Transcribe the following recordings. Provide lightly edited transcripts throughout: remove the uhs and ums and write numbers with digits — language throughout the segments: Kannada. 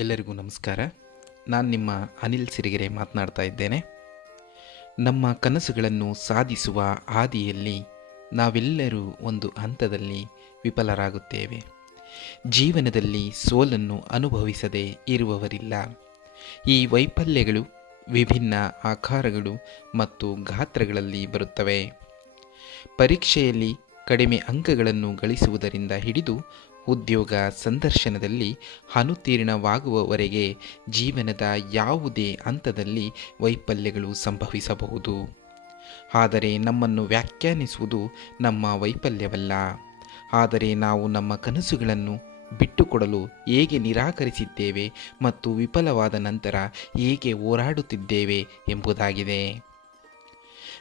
ಎಲ್ಲರಿಗೂ ನಮಸ್ಕಾರ. ನಾನು ನಿಮ್ಮ ಅನಿಲ್ ಸಿರಿಗೆರೆ ಮಾತನಾಡ್ತಾ ಇದ್ದೇನೆ. ನಮ್ಮ ಕನಸುಗಳನ್ನು ಸಾಧಿಸುವ ಹಾದಿಯಲ್ಲಿ ನಾವೆಲ್ಲರೂ ಒಂದು ಹಂತದಲ್ಲಿ ವಿಫಲರಾಗುತ್ತೇವೆ. ಜೀವನದಲ್ಲಿ ಸೋಲನ್ನು ಅನುಭವಿಸದೇ ಇರುವವರಿಲ್ಲ. ಈ ವೈಫಲ್ಯಗಳು ವಿಭಿನ್ನ ಆಕಾರಗಳು ಮತ್ತು ಗಾತ್ರಗಳಲ್ಲಿ ಬರುತ್ತವೆ. ಪರೀಕ್ಷೆಯಲ್ಲಿ ಕಡಿಮೆ ಅಂಕಗಳನ್ನು ಗಳಿಸುವುದರಿಂದ ಹಿಡಿದು ಉದ್ಯೋಗ ಸಂದರ್ಶನದಲ್ಲಿ ಅನುತ್ತೀರ್ಣವಾಗುವವರೆಗೆ ಜೀವನದ ಯಾವುದೇ ಹಂತದಲ್ಲಿ ವೈಫಲ್ಯಗಳು ಸಂಭವಿಸಬಹುದು. ಆದರೆ ನಮ್ಮನ್ನು ವ್ಯಾಖ್ಯಾನಿಸುವುದು ನಮ್ಮ ವೈಫಲ್ಯವಲ್ಲ, ಆದರೆ ನಾವು ನಮ್ಮ ಕನಸುಗಳನ್ನು ಬಿಟ್ಟುಕೊಡಲು ಹೇಗೆ ನಿರಾಕರಿಸಿದ್ದೇವೆ ಮತ್ತು ವಿಫಲವಾದ ನಂತರ ಹೇಗೆ ಹೋರಾಡುತ್ತಿದ್ದೇವೆ ಎಂಬುದಾಗಿದೆ.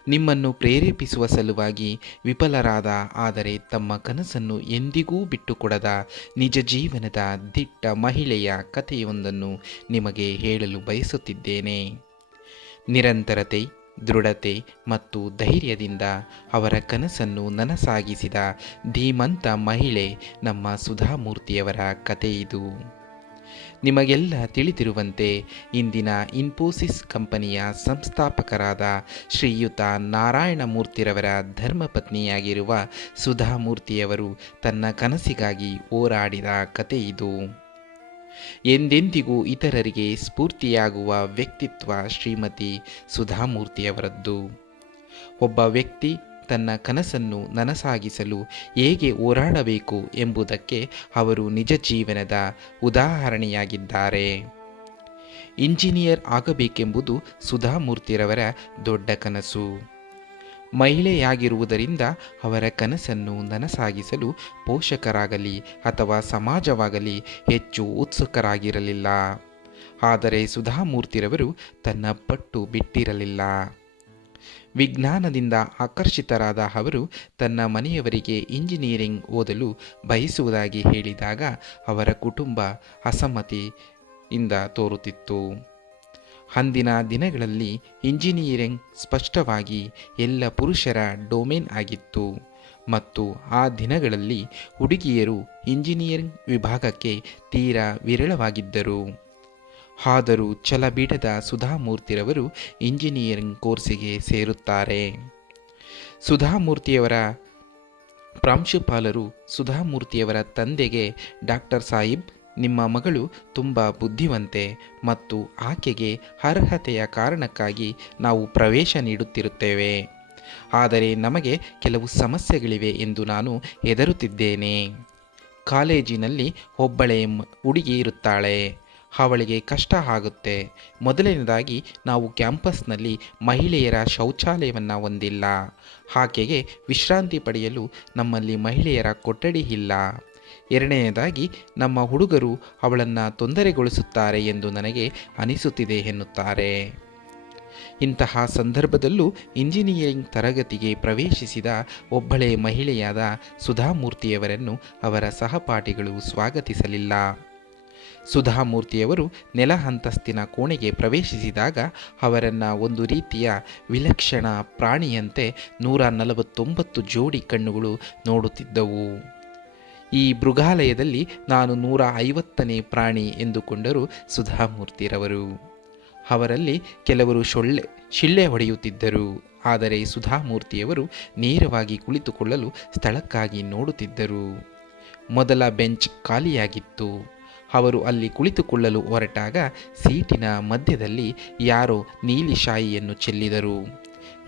ನಿಮ್ಮನ್ನು ಪ್ರೇರೇಪಿಸುವ ಸಲುವಾಗಿ ವಿಫಲರಾದ ಆದರೆ ತಮ್ಮ ಕನಸನ್ನು ಎಂದಿಗೂ ಬಿಟ್ಟುಕೊಡದ ನಿಜ ಜೀವನದ ದಿಟ್ಟ ಮಹಿಳೆಯ ಕಥೆಯೊಂದನ್ನು ನಿಮಗೆ ಹೇಳಲು ಬಯಸುತ್ತಿದ್ದೇನೆ. ನಿರಂತರತೆ, ದೃಢತೆ ಮತ್ತು ಧೈರ್ಯದಿಂದ ಅವರ ಕನಸನ್ನು ನನಸಾಗಿಸಿದ ಧೀಮಂತ ಮಹಿಳೆ ನಮ್ಮ ಸುಧಾಮೂರ್ತಿಯವರ ಕಥೆಯಿದು. ನಿಮಗೆಲ್ಲ ತಿಳಿದಿರುವಂತೆ ಇಂದಿನ ಇನ್ಫೋಸಿಸ್ ಕಂಪನಿಯ ಸಂಸ್ಥಾಪಕರಾದ ಶ್ರೀಯುತ ನಾರಾಯಣಮೂರ್ತಿರವರ ಧರ್ಮಪತ್ನಿಯಾಗಿರುವ ಸುಧಾಮೂರ್ತಿಯವರು ತನ್ನ ಕನಸಿಗಾಗಿ ಹೋರಾಡಿದ ಕಥೆಯಿದು. ಎಂದೆಂದಿಗೂ ಇತರರಿಗೆ ಸ್ಫೂರ್ತಿಯಾಗುವ ವ್ಯಕ್ತಿತ್ವ ಶ್ರೀಮತಿ ಸುಧಾಮೂರ್ತಿಯವರದ್ದು. ಒಬ್ಬ ವ್ಯಕ್ತಿ ತನ್ನ ಕನಸನ್ನು ನನಸಾಗಿಸಲು ಹೇಗೆ ಹೋರಾಡಬೇಕು ಎಂಬುದಕ್ಕೆ ಅವರು ನಿಜ ಜೀವನದ ಉದಾಹರಣೆಯಾಗಿದ್ದಾರೆ. ಇಂಜಿನಿಯರ್ ಆಗಬೇಕೆಂಬುದು ಸುಧಾಮೂರ್ತಿರವರ ದೊಡ್ಡ ಕನಸು. ಮಹಿಳೆಯಾಗಿರುವುದರಿಂದ ಅವರ ಕನಸನ್ನು ನನಸಾಗಿಸಲು ಪೋಷಕರಾಗಲಿ ಅಥವಾ ಸಮಾಜವಾಗಲಿ ಹೆಚ್ಚು ಉತ್ಸುಕರಾಗಿರಲಿಲ್ಲ. ಆದರೆ ಸುಧಾಮೂರ್ತಿರವರು ತನ್ನ ಪಟ್ಟು ಬಿಟ್ಟಿರಲಿಲ್ಲ. ವಿಜ್ಞಾನದಿಂದ ಆಕರ್ಷಿತರಾದ ಅವರು ತನ್ನ ಮನೆಯವರಿಗೆ ಇಂಜಿನಿಯರಿಂಗ್ ಓದಲು ಬಯಸುವುದಾಗಿ ಹೇಳಿದಾಗ ಅವರ ಕುಟುಂಬ ಅಸಮ್ಮತಿಯಿಂದ ತೋರುತ್ತಿತ್ತು. ಅಂದಿನ ದಿನಗಳಲ್ಲಿ ಇಂಜಿನಿಯರಿಂಗ್ ಸ್ಪಷ್ಟವಾಗಿ ಎಲ್ಲ ಪುರುಷರ ಡೊಮೇನ್ ಆಗಿತ್ತು ಮತ್ತು ಆ ದಿನಗಳಲ್ಲಿ ಹುಡುಗಿಯರು ಇಂಜಿನಿಯರಿಂಗ್ ವಿಭಾಗಕ್ಕೆ ತೀರಾ ವಿರಳವಾಗಿದ್ದರು. ಆದರೂ ಛಲಬಿಡದ ಸುಧಾಮೂರ್ತಿರವರು ಇಂಜಿನಿಯರಿಂಗ್ ಕೋರ್ಸಿಗೆ ಸೇರುತ್ತಾರೆ. ಸುಧಾಮೂರ್ತಿಯವರ ಪ್ರಾಂಶುಪಾಲರು ಸುಧಾಮೂರ್ತಿಯವರ ತಂದೆಗೆ, ಡಾಕ್ಟರ್ ಸಾಹಿಬ್, ನಿಮ್ಮ ಮಗಳು ತುಂಬ ಬುದ್ಧಿವಂತೆ ಮತ್ತು ಆಕೆಗೆ ಅರ್ಹತೆಯ ಕಾರಣಕ್ಕಾಗಿ ನಾವು ಪ್ರವೇಶ ನೀಡುತ್ತಿರುತ್ತೇವೆ. ಆದರೆ ನಮಗೆ ಕೆಲವು ಸಮಸ್ಯೆಗಳಿವೆ ಎಂದು ನಾನು ಹೆದರುತ್ತಿದ್ದೇನೆ. ಕಾಲೇಜಿನಲ್ಲಿ ಒಬ್ಬಳೇ ಹುಡುಗಿ ಇರುತ್ತಾಳೆ. ಅವಳಿಗೆ ಕಷ್ಟ ಆಗುತ್ತೆ. ಮೊದಲನೇದಾಗಿ ನಾವು ಕ್ಯಾಂಪಸ್ನಲ್ಲಿ ಮಹಿಳೆಯರ ಶೌಚಾಲಯವನ್ನು ಹೊಂದಿಲ್ಲ. ಆಕೆಗೆ ವಿಶ್ರಾಂತಿ ಪಡೆಯಲು ನಮ್ಮಲ್ಲಿ ಮಹಿಳೆಯರ ಕೊಠಡಿ ಇಲ್ಲ. ಎರಡನೆಯದಾಗಿ ನಮ್ಮ ಹುಡುಗರು ಅವಳನ್ನು ತೊಂದರೆಗೊಳಿಸುತ್ತಾರೆ ಎಂದು ನನಗೆ ಅನಿಸುತ್ತಿದೆ ಎನ್ನುತ್ತಾರೆ. ಇಂತಹ ಸಂದರ್ಭದಲ್ಲೂ ಇಂಜಿನಿಯರಿಂಗ್ ತರಗತಿಗೆ ಪ್ರವೇಶಿಸಿದ ಒಬ್ಬಳೇ ಮಹಿಳೆಯಾದ ಸುಧಾಮೂರ್ತಿಯವರನ್ನು ಅವರ ಸಹಪಾಠಿಗಳು ಸ್ವಾಗತಿಸಲಿಲ್ಲ. ಸುಧಾಮೂರ್ತಿಯವರು ನೆಲ ಅಂತಸ್ತಿನ ಕೋಣೆಗೆ ಪ್ರವೇಶಿಸಿದಾಗ ಅವರನ್ನು ಒಂದು ರೀತಿಯ ವಿಲಕ್ಷಣ ಪ್ರಾಣಿಯಂತೆ 149 ಜೋಡಿ ಕಣ್ಣುಗಳು ನೋಡುತ್ತಿದ್ದವು. ಈ ಮೃಗಾಲಯದಲ್ಲಿ ನಾನು 150ನೇ ಪ್ರಾಣಿ ಎಂದುಕೊಂಡರು ಸುಧಾಮೂರ್ತಿರವರು. ಅವರಲ್ಲಿ ಕೆಲವರು ಶಿಳ್ಳೆ ಹೊಡೆಯುತ್ತಿದ್ದರು. ಆದರೆ ಸುಧಾಮೂರ್ತಿಯವರು ನೇರವಾಗಿ ಕುಳಿತುಕೊಳ್ಳಲು ಸ್ಥಳಕ್ಕಾಗಿ ನೋಡುತ್ತಿದ್ದರು. ಮೊದಲ ಬೆಂಚ್ ಖಾಲಿಯಾಗಿತ್ತು. ಅವರು ಅಲ್ಲಿ ಕುಳಿತುಕೊಳ್ಳಲು ಹೊರಟಾಗ ಸೀಟಿನ ಮಧ್ಯದಲ್ಲಿ ಯಾರೋ ನೀಲಿ ಶಾಯಿಯನ್ನು ಚೆಲ್ಲಿದರು.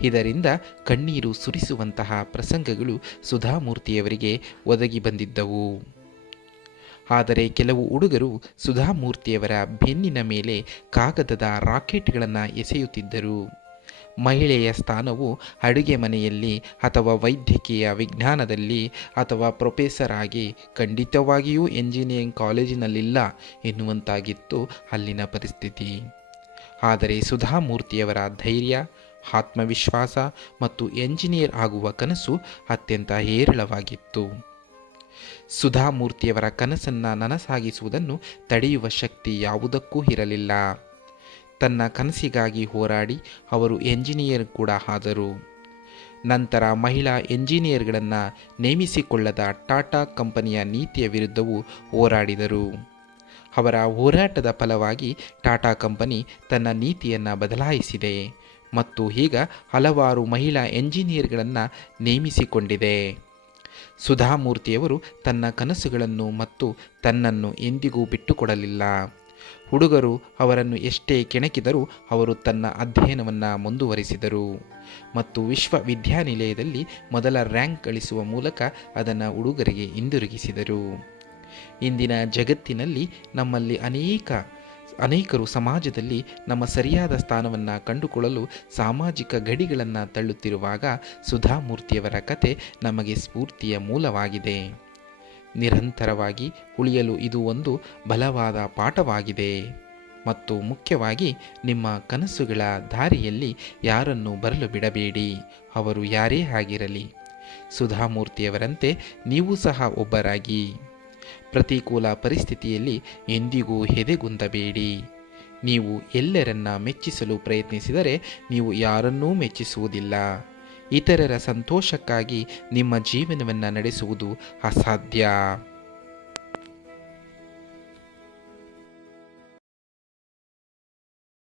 ಇದರಿಂದ ಕಣ್ಣೀರು ಸುರಿಸುವಂತಹ ಪ್ರಸಂಗಗಳು ಸುಧಾಮೂರ್ತಿಯವರಿಗೆ ಒದಗಿ ಬಂದಿದ್ದವು. ಆದರೆ ಕೆಲವು ಹುಡುಗರು ಸುಧಾಮೂರ್ತಿಯವರ ಬೆನ್ನಿನ ಮೇಲೆ ಕಾಗದದ ರಾಕೆಟ್ಗಳನ್ನು ಎಸೆಯುತ್ತಿದ್ದರು. ಮಹಿಳೆಯ ಸ್ಥಾನವು ಅಡುಗೆ ಮನೆಯಲ್ಲಿ ಅಥವಾ ವೈದ್ಯಕೀಯ ವಿಜ್ಞಾನದಲ್ಲಿ ಅಥವಾ ಪ್ರೊಫೆಸರ್ ಆಗಿ ಖಂಡಿತವಾಗಿಯೂ ಎಂಜಿನಿಯರಿಂಗ್ ಕಾಲೇಜಿನಲ್ಲಿಲ್ಲ ಎನ್ನುವಂತಾಗಿತ್ತು ಅಲ್ಲಿನ ಪರಿಸ್ಥಿತಿ. ಆದರೆ ಸುಧಾಮೂರ್ತಿಯವರ ಧೈರ್ಯ, ಆತ್ಮವಿಶ್ವಾಸ ಮತ್ತು ಎಂಜಿನಿಯರ್ ಆಗುವ ಕನಸು ಅತ್ಯಂತ ಹೇರಳವಾಗಿತ್ತು. ಸುಧಾಮೂರ್ತಿಯವರ ಕನಸನ್ನು ನನಸಾಗಿಸುವುದನ್ನು ತಡೆಯುವ ಶಕ್ತಿ ಯಾವುದಕ್ಕೂ ಇರಲಿಲ್ಲ. ತನ್ನ ಕನಸಿಗಾಗಿ ಹೋರಾಡಿ ಅವರು ಎಂಜಿನಿಯರ್ ಕೂಡ ಆದರು. ನಂತರ ಮಹಿಳಾ ಎಂಜಿನಿಯರ್ಗಳನ್ನು ನೇಮಿಸಿಕೊಳ್ಳದ ಟಾಟಾ ಕಂಪನಿಯ ನೀತಿಯ ವಿರುದ್ಧವೂ ಹೋರಾಡಿದರು. ಅವರ ಹೋರಾಟದ ಫಲವಾಗಿ ಟಾಟಾ ಕಂಪನಿ ತನ್ನ ನೀತಿಯನ್ನು ಬದಲಾಯಿಸಿದೆ ಮತ್ತು ಈಗ ಹಲವಾರು ಮಹಿಳಾ ಎಂಜಿನಿಯರ್ಗಳನ್ನು ನೇಮಿಸಿಕೊಂಡಿದೆ. ಸುಧಾಮೂರ್ತಿಯವರು ತನ್ನ ಕನಸುಗಳನ್ನು ಮತ್ತು ತನ್ನನ್ನು ಎಂದಿಗೂ ಬಿಟ್ಟುಕೊಡಲಿಲ್ಲ. ಹುಡುಗರು ಅವರನ್ನು ಎಷ್ಟೇ ಕೆಣಕಿದರೂ ಅವರು ತನ್ನ ಅಧ್ಯಯನವನ್ನು ಮುಂದುವರಿಸಿದರು ಮತ್ತು ವಿಶ್ವವಿದ್ಯಾನಿಲಯದಲ್ಲಿ ಮೊದಲ ರ್ಯಾಂಕ್ ಗಳಿಸುವ ಮೂಲಕ ಅದನ್ನು ಹುಡುಗರಿಗೆ ಹಿಂದಿರುಗಿಸಿದರು. ಇಂದಿನ ಜಗತ್ತಿನಲ್ಲಿ ನಮ್ಮಲ್ಲಿ ಅನೇಕರು ಸಮಾಜದಲ್ಲಿ ನಮ್ಮ ಸರಿಯಾದ ಸ್ಥಾನವನ್ನು ಕಂಡುಕೊಳ್ಳಲು ಸಾಮಾಜಿಕ ಗಡಿಗಳನ್ನು ತಳ್ಳುತ್ತಿರುವಾಗ ಸುಧಾಮೂರ್ತಿಯವರ ಕತೆ ನಮಗೆ ಸ್ಫೂರ್ತಿಯ ಮೂಲವಾಗಿದೆ. ನಿರಂತರವಾಗಿ ಉಳಿಯಲು ಇದು ಒಂದು ಬಲವಾದ ಪಾಠವಾಗಿದೆ ಮತ್ತು ಮುಖ್ಯವಾಗಿ ನಿಮ್ಮ ಕನಸುಗಳ ದಾರಿಯಲ್ಲಿ ಯಾರನ್ನು ಬರಲು ಬಿಡಬೇಡಿ, ಅವರು ಯಾರೇ ಆಗಿರಲಿ. ಸುಧಾಮೂರ್ತಿಯವರಂತೆ ನೀವು ಸಹ ಒಬ್ಬರಾಗಿ. ಪ್ರತಿಕೂಲ ಪರಿಸ್ಥಿತಿಯಲ್ಲಿ ಎಂದಿಗೂ ಎದೆಗುಂದಬೇಡಿ. ನೀವು ಎಲ್ಲರನ್ನ ಮೆಚ್ಚಿಸಲು ಪ್ರಯತ್ನಿಸಿದರೆ ನೀವು ಯಾರನ್ನೂ ಮೆಚ್ಚಿಸುವುದಿಲ್ಲ. ಇತರರ ಸಂತೋಷಕ್ಕಾಗಿ ನಿಮ್ಮ ಜೀವನವನ್ನು ನಡೆಸುವುದು ಅಸಾಧ್ಯ.